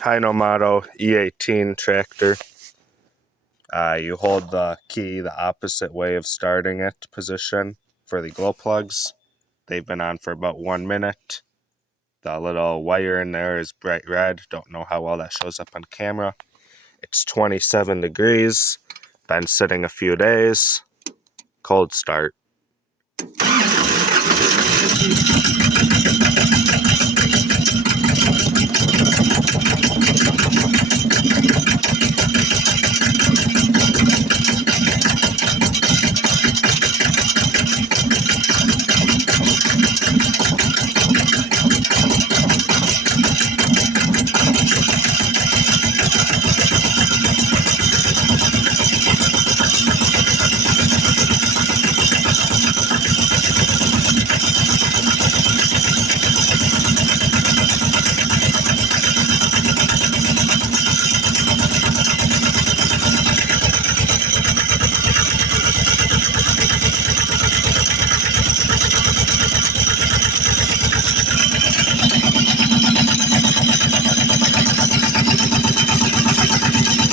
Hinomoto E18 tractor. You hold the key the opposite way of starting it position for the glow plugs. They've been on for about 1 minute. The little wire in there is bright red. Don't know how well that shows up on camera. It's 27 degrees. Been sitting a few days. Cold start.